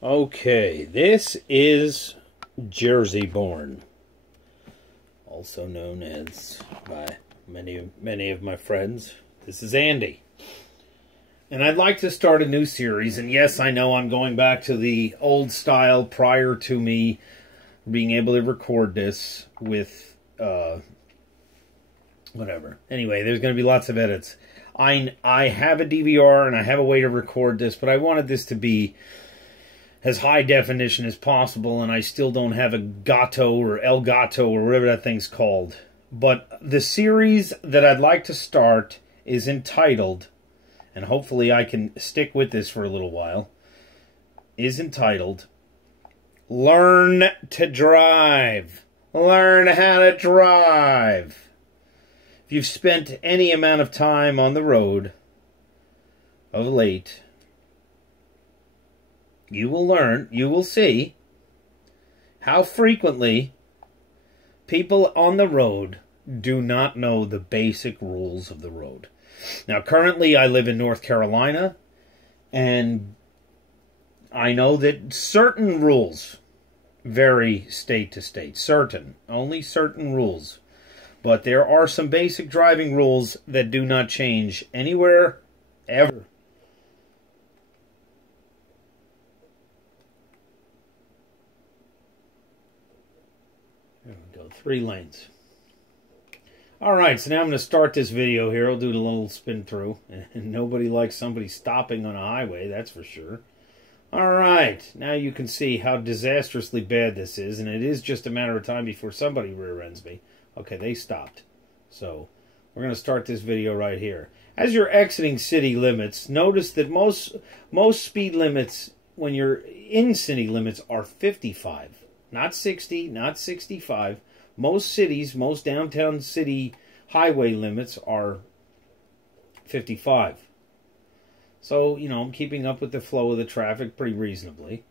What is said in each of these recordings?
Okay, this is Jersey Born, also known as by many of my friends. This is Andy. And I'd like to start a new series, and yes, I know I'm going back to the old style prior to me being able to record this with, whatever. Anyway, there's going to be lots of edits. I have a DVR and I have a way to record this, but I wanted this to be as high definition as possible, and I still don't have a Gato or Elgato or whatever that thing's called. But the series that I'd like to start is entitled, and hopefully I can stick with this for a little while, is entitled Learn to Drive. Learn how to drive. If you've spent any amount of time on the road of late, you will see how frequently people on the road do not know the basic rules of the road. Now, currently I live in North Carolina, and I know that certain rules vary state to state. Only certain rules. But there are some basic driving rules that do not change anywhere, ever. There we go, 3 lanes. Alright, so now I'm going to start this video here. I'll do a little spin through. And nobody likes somebody stopping on a highway, that's for sure. Alright, now you can see how disastrously bad this is. And it is just a matter of time before somebody rear-ends me. Okay, they stopped. So, we're going to start this video right here. As you're exiting city limits, notice that most speed limits when you're in city limits are 55. Not 60, not 65. Most cities, most downtown city highway limits are 55. So, you know, I'm keeping up with the flow of the traffic pretty reasonably.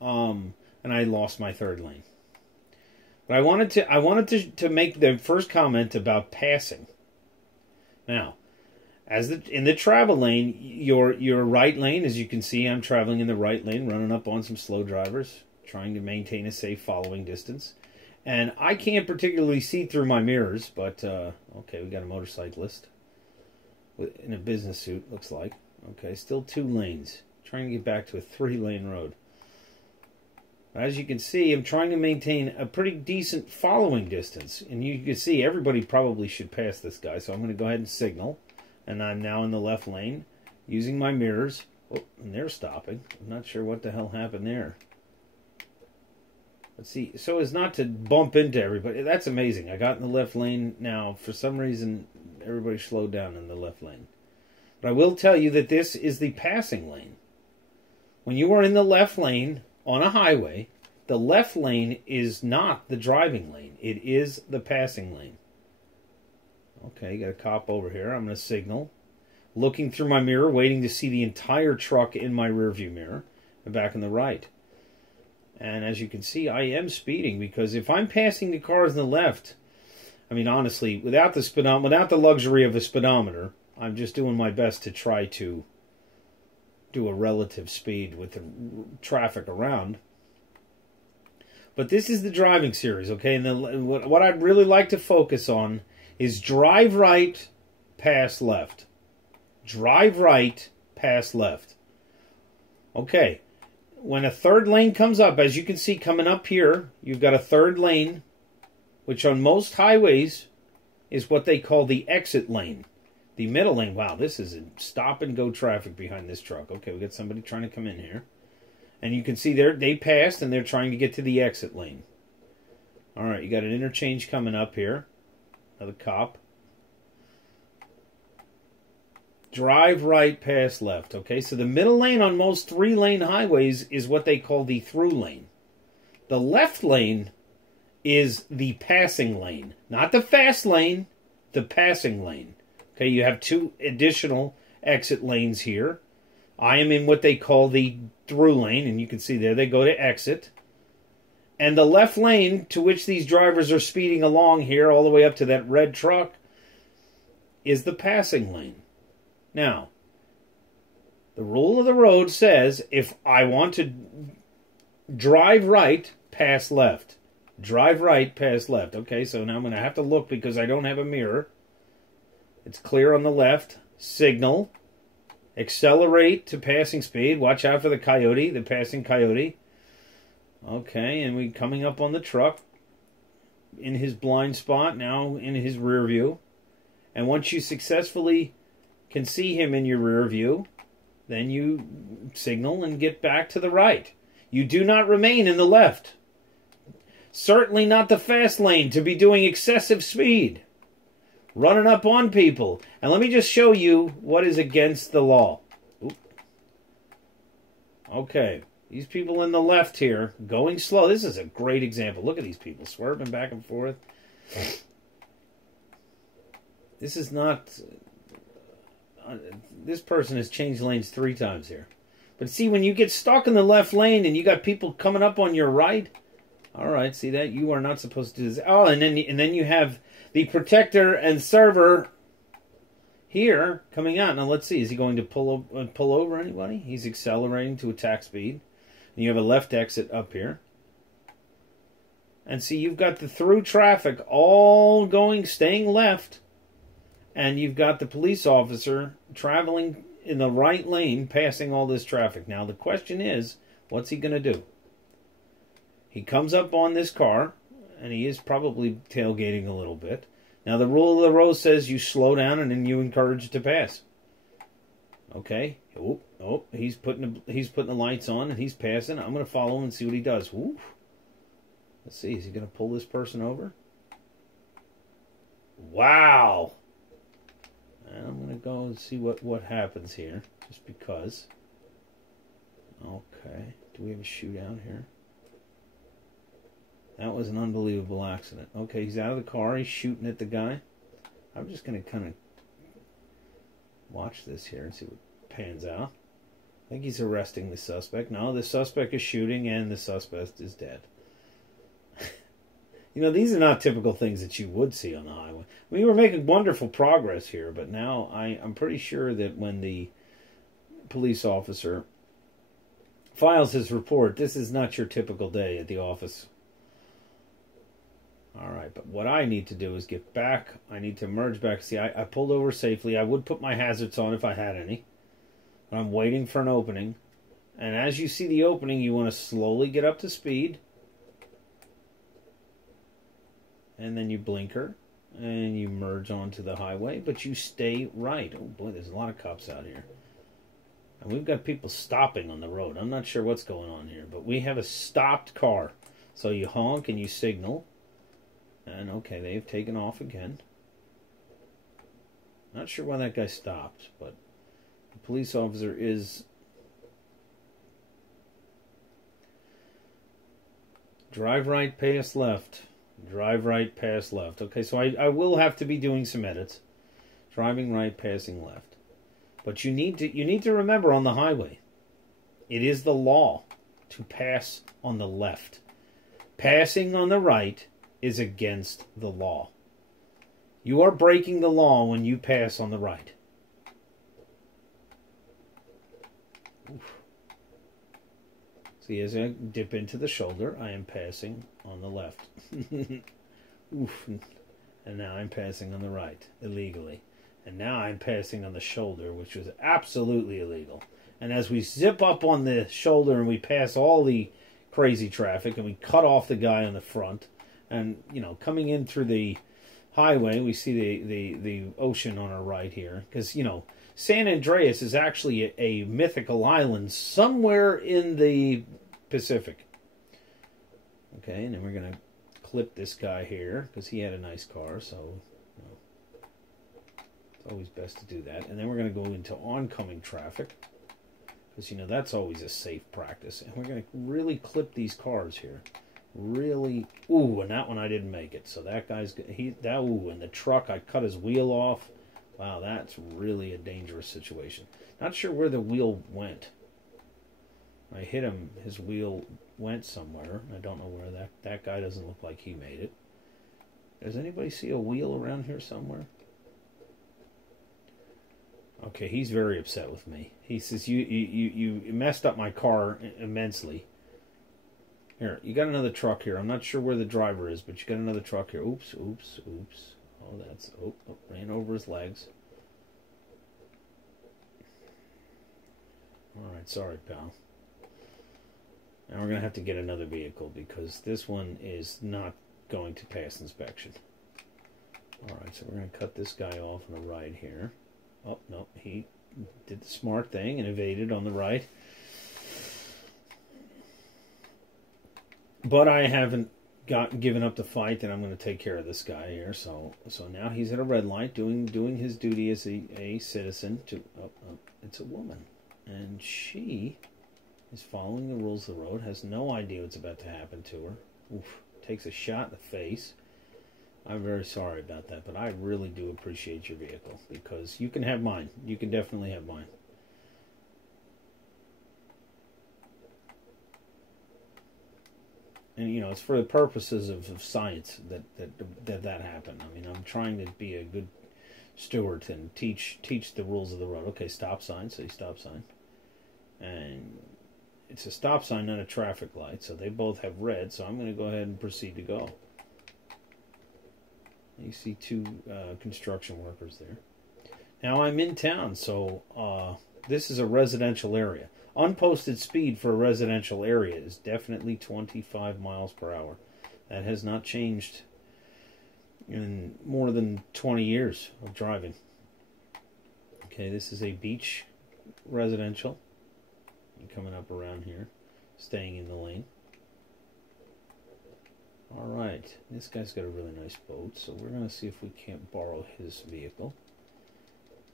And I lost my 3rd lane. But I wanted to make the first comment about passing. Now, in the travel lane, your right lane, as you can see, I'm traveling in the right lane, running up on some slow drivers, trying to maintain a safe following distance. And I can't particularly see through my mirrors, but, okay, we got a motorcyclist in a business suit, looks like. Okay, still 2 lanes. Trying to get back to a 3-lane road. As you can see, I'm trying to maintain a pretty decent following distance. And you can see everybody probably should pass this guy. So I'm going to go ahead and signal. And I'm now in the left lane using my mirrors. Oh, and they're stopping. I'm not sure what the hell happened there. Let's see. So as not to bump into everybody. That's amazing. I got in the left lane. Now, for some reason, everybody slowed down in the left lane. But I will tell you that this is the passing lane. When you are in the left lane on a highway, the left lane is not the driving lane. It is the passing lane. Okay, got a cop over here. I'm going to signal. Looking through my mirror, waiting to see the entire truck in my rearview mirror. And back on the right. And as you can see, I am speeding, because if I'm passing the cars on the left, I mean, honestly, without the luxury of a speedometer, I'm just doing my best to try to do a relative speed with the traffic around. But this is the driving series, okay? And what I'd really like to focus on is drive right, pass left. Drive right, pass left. Okay. When a 3rd lane comes up, as you can see coming up here, you've got a 3rd lane, which on most highways is what they call the exit lane. The middle lane, wow, this is a stop-and-go traffic behind this truck. Okay, we got somebody trying to come in here. And you can see they passed, and they're trying to get to the exit lane. All right, you got an interchange coming up here. Another cop. Drive right, pass left. Okay, so the middle lane on most 3-lane highways is what they call the through lane. The left lane is the passing lane. Not the fast lane, the passing lane. Okay, you have 2 additional exit lanes here. I am in what they call the through lane, and you can see there they go to exit. And the left lane, to which these drivers are speeding along here, all the way up to that red truck, is the passing lane. Now, the rule of the road says if I want to Drive right, pass left. Drive right, pass left. Okay, so now I'm going to have to look because I don't have a mirror. It's clear on the left. Signal. Accelerate to passing speed. Watch out for the coyote, the passing coyote. Okay, and we coming up on the truck in his blind spot, now in his rear view. And once you successfully can see him in your rear view, then you signal and get back to the right. You do not remain in the left. Certainly not the fast lane to be doing excessive speed. Running up on people. And let me just show you what is against the law. Oop. Okay. These people in the left here, going slow. This is a great example. Look at these people swerving back and forth. This is not... this person has changed lanes 3 times here. But see, when you get stuck in the left lane and you got people coming up on your right... All right, see that? You are not supposed to do this. Oh, and then you have the protector and server here coming out. Now, let's see. Is he going to pull over anybody? He's accelerating to attack speed. And you have a left exit up here. And see, you've got the through traffic all staying left. And you've got the police officer traveling in the right lane, passing all this traffic. Now, the question is, what's he going to do? He comes up on this car, and he is probably tailgating a little bit. Now, the rule of the road says you slow down, and then you encourage it to pass. Okay. Oh, he's putting the lights on, and he's passing. I'm going to follow him and see what he does. Oof. Let's see. Is he going to pull this person over? Wow. And I'm going to go and see what happens here, just because. Okay. Do we have a shootout here? That was an unbelievable accident. Okay, he's out of the car. He's shooting at the guy. I'm just going to kind of watch this here and see what pans out. I think he's arresting the suspect. No, the suspect is shooting and the suspect is dead. You know, these are not typical things that you would see on the highway. We were making wonderful progress here, but now I'm pretty sure that when the police officer files his report, this is not your typical day at the office. All right, but what I need to do is get back. I need to merge back. See, I pulled over safely. I would put my hazards on if I had any. But I'm waiting for an opening. And as you see the opening, you want to slowly get up to speed. And then you blinker. And you merge onto the highway. But you stay right. Oh, boy, there's a lot of cops out here. And we've got people stopping on the road. I'm not sure what's going on here. But we have a stopped car. So you honk and you signal. And okay, they've taken off again. Not sure why that guy stopped, but the police officer is drive right, pass left. Drive right, pass left. Okay, so I will have to be doing some edits. Driving right, passing left. But you need to remember on the highway, it is the law to pass on the left. Passing on the right is against the law. You are breaking the law when you pass on the right. Oof. See, as I dip into the shoulder, I am passing on the left. Oof. And now I'm passing on the right, illegally. And now I'm passing on the shoulder, which was absolutely illegal. And as we zip up on the shoulder and we pass all the crazy traffic and we cut off the guy on the front, and, you know, coming in through the highway, we see the ocean on our right here. Because, you know, San Andreas is actually a mythical island somewhere in the Pacific. Okay, and then we're going to clip this guy here, because he had a nice car, so, you know, it's always best to do that. And then we're going to go into oncoming traffic, because, you know, that's always a safe practice. And we're going to really clip these cars here. Really, ooh, and that one I didn't make it. So that guy's, ooh, and the truck, I cut his wheel off. Wow, that's really a dangerous situation. Not sure where the wheel went. I hit him, his wheel went somewhere. I don't know where. That guy doesn't look like he made it. Does anybody see a wheel around here somewhere? Okay, he's very upset with me. He says, you messed up my car immensely. Here, you got another truck here. I'm not sure where the driver is, but you got another truck here. Oops, oops, oops. Oh, that's... Oh, ran over his legs. Alright, sorry, pal. Now we're going to have to get another vehicle because this one is not going to pass inspection. Alright, so we're going to cut this guy off on the right here. Oh, no, he did the smart thing and evaded on the right. But I haven't given up the fight, and I'm going to take care of this guy here. So now he's at a red light, doing his duty as a citizen. It's a woman, and she is following the rules of the road. Has no idea what's about to happen to her. Oof, takes a shot in the face. I'm very sorry about that, but I really do appreciate your vehicle because you can have mine. You can definitely have mine. And, you know, it's for the purposes of science that happened. I mean, I'm trying to be a good steward and teach the rules of the road. Okay, stop sign, say stop sign. And it's a stop sign, not a traffic light, so they both have red, so I'm going to go ahead and proceed to go. You see two construction workers there. Now I'm in town, so this is a residential area. Unposted speed for a residential area is definitely 25 miles per hour. That has not changed in more than 20 years of driving. Okay, this is a beach residential. You're coming up around here, staying in the lane. Alright, this guy's got a really nice boat, so we're going to see if we can't borrow his vehicle.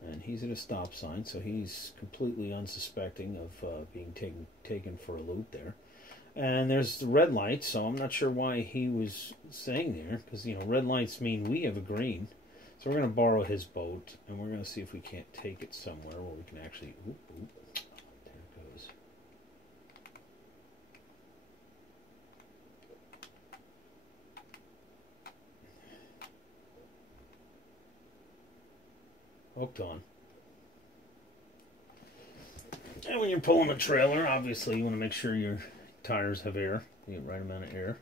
And he's at a stop sign, so he's completely unsuspecting of being taken for a loop there. And there's the red light, so I'm not sure why he was saying there, because, you know, red lights mean we have a green. So we're going to borrow his boat, and we're going to see if we can't take it somewhere where we can actually... Oop, oop, there it goes. Hooked on. And when you're pulling a trailer, obviously you want to make sure your tires have air. You get the right amount of air.